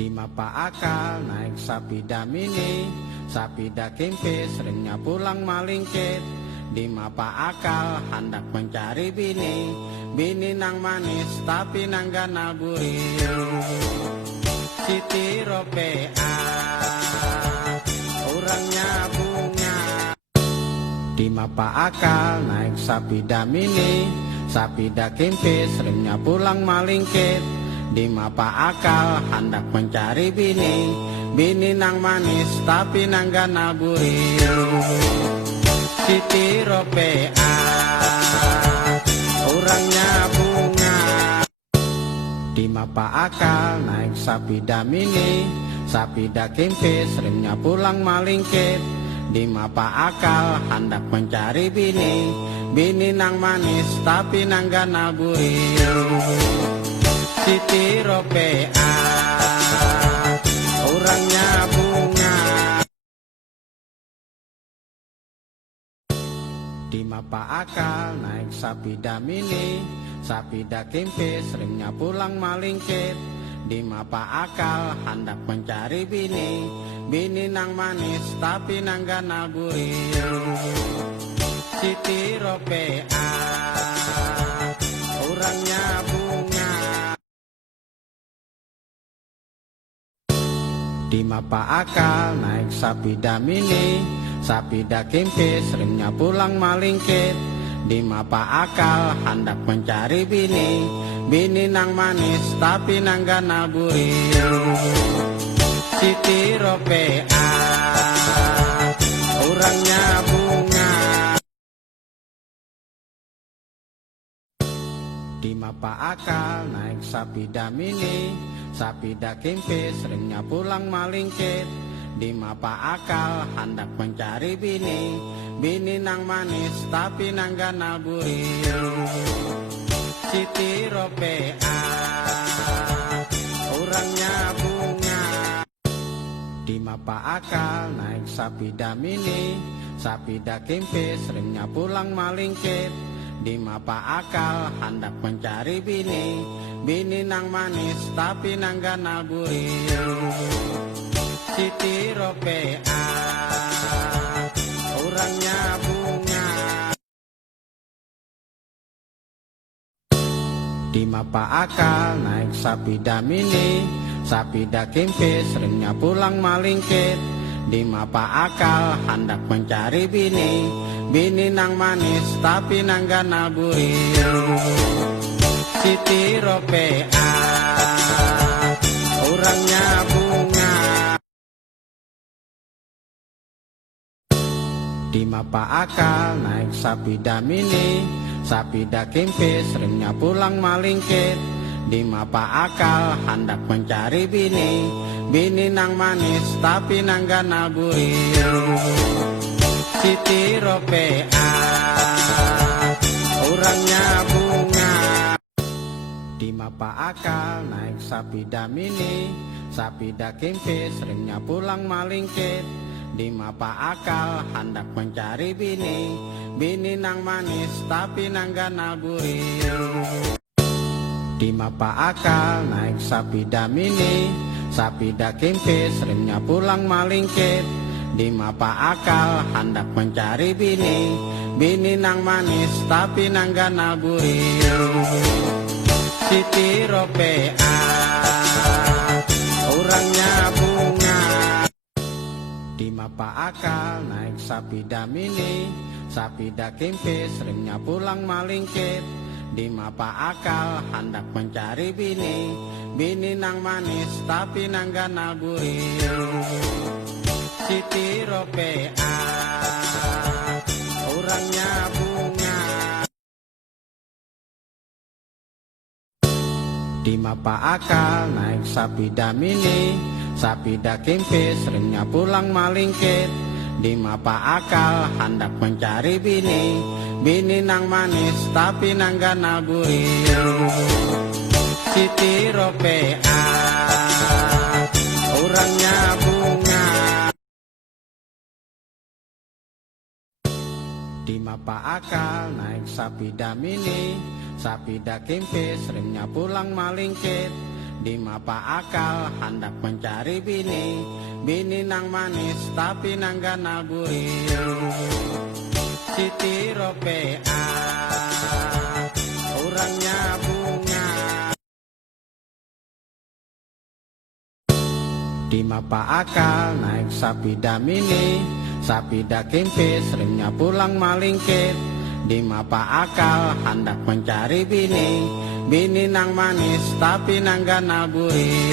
Di mapa akal naik sapida mini, sapida kimpi seringnya pulang malingkit. Di mapa akal hendak mencari bini, bini nang manis tapi nang ganal gurih. Siti Ropea orangnya bunga. Di mapa akal naik sapida mini, sapida kimpi seringnya pulang malingkit. Di mapa akal hendak mencari bini, bini nang manis tapi nang ganal gurih. Siti Ropea orangnya bunga. Di mapa akal naik sapida mini, sapida kimpi seringnya pulang malingkit. Di mapa akal hendak mencari bini, bini nang manis tapi nang ganal gurih. Siti Ropea orangnya bunga. Di mapa akal naik sapida mini, sapida kimpi seringnya pulang malingkit. Di mapa akal hendak mencari bini, bini nang manis tapi nang ganal gurih. Siti Ropea orangnya bunga. Di mapa akal naik sapida mini, sapida kimpi seringnya pulang malingkit. Di mapa akal hendak mencari bini, bini nang manis tapi nang ganal gurih. Siti Ropea orangnya bunga. Di mapa akal naik sapida mini, sapida kimpi seringnya pulang malingkit. Di mapa akal hendak mencari bini, bini nang manis tapi nang ganal gurih. Siti Ropea orangnya bunga. Di mapa akal naik sapida mini, sapida kimpi seringnya pulang malingkit. Di mapa akal hendak mencari bini, bini nang manis tapi nang ganal gurih. Siti Ropea orangnya bunga. Di mapa akal naik sapida mini, sapida kimpi seringnya pulang malingkit. Di mapa akal hendak mencari bini, bini nang manis tapi nang ganal gurih. Siti Ropea orangnya bunga. Di mapa akal naik sapida mini, sapida kimpi seringnya pulang malingkit. Di mapa akal hendak mencari bini, bini nang manis tapi nang ganal gurih. Siti Ropea orangnya bunga. Di mapa akal naik sapida mini, sapida kimpi seringnya pulang malingkit. Di mapa akal hendak mencari bini, bini nang manis tapi nang ganal gurih. Di mapa akal naik sapida mini, sapida kimpi seringnya pulang malingkit. Di mapa akal hendak mencari bini, bini nang manis tapi nang ganal gurih. Siti Ropea orangnya bunga. Di mapa akal naik sapida mini, sapida kimpi seringnya pulang malingkit. Di mapa akal hendak mencari bini, bini nang manis tapi nang ganal gurih. Siti Ropea orangnya bunga. Di mapa akal naik sapida mini, sapida kimpi seringnya pulang malingkit. Di mapa akal hendak mencari bini, bini nang manis tapi nang ganal gurih. Siti Ropea orangnya bunga. Di mapa akal naik sapida mini, sapida kimpi seringnya pulang malingkit. di mapa akal hendak mencari bini, bini nang manis tapi nang ganal buri. Siti Ropea orangnya bunga, di mapa akal naik Sapida Mini, Sapida Kempis remnya pulang malingkit. Di mapa akal hendak mencari bini, bini nang manis tapi nang ganal buri.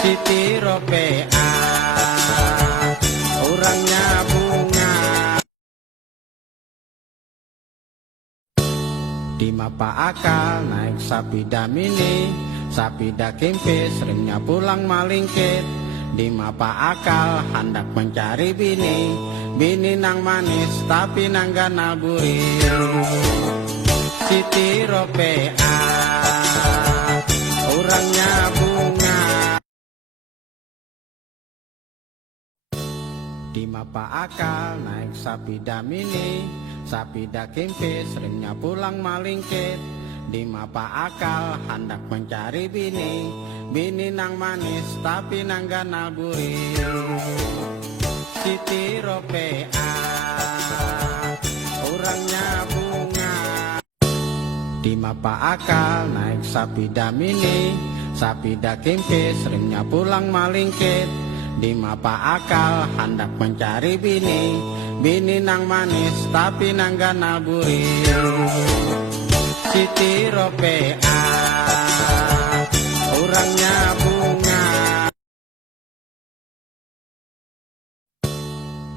Siti Ropea orangnya bunga, di mapa akal naik Sapida Mini, Sapida Kempis remnya pulang malingkit. Di mapa akal hendak mencari bini, bini nang manis tapi nang ganal buri. Siti Ropea orangnya bunga, di mapa akal naik Sapida Mini, Sapida Kempis remnya pulang malingkit. Di mapa akal hendak mencari bini, bini nang manis tapi nang ganal buri. Siti Ropea orangnya bunga, di mapa akal naik Sapida Mini, Sapida Kempis remnya pulang malingkit. Di mapa akal hendak mencari bini, bini nang manis tapi nang ganal buri. Siti Ropea orangnya bunga,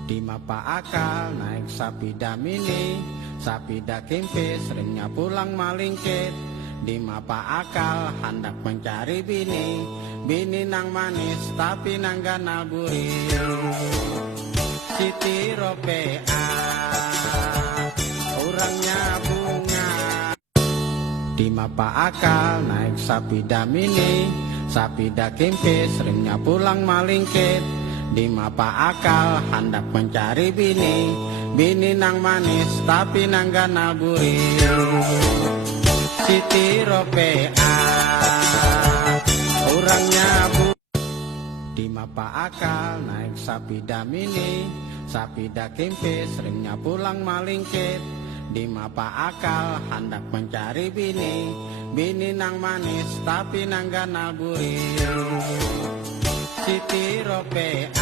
di mapa akal naik Sapida Mini, Sapida Kempis remnya pulang malingkit. Di mapa akal hendak mencari bini, bini nang manis tapi nang ganal buri. Siti Ropea orangnya bunga, di mapa akal naik Sapida Mini, Sapida Kempis remnya pulang malingkit. Di mapa akal hendak mencari bini, bini nang manis tapi nang ganal buri. Siti Ropea orangnya di mapa akal naik Sapida Mini, Sapida Kempis remnya pulang malingkit. Di mapa akal hendak mencari bini, bini nang manis tapi nang ganal buri. Siti Ropea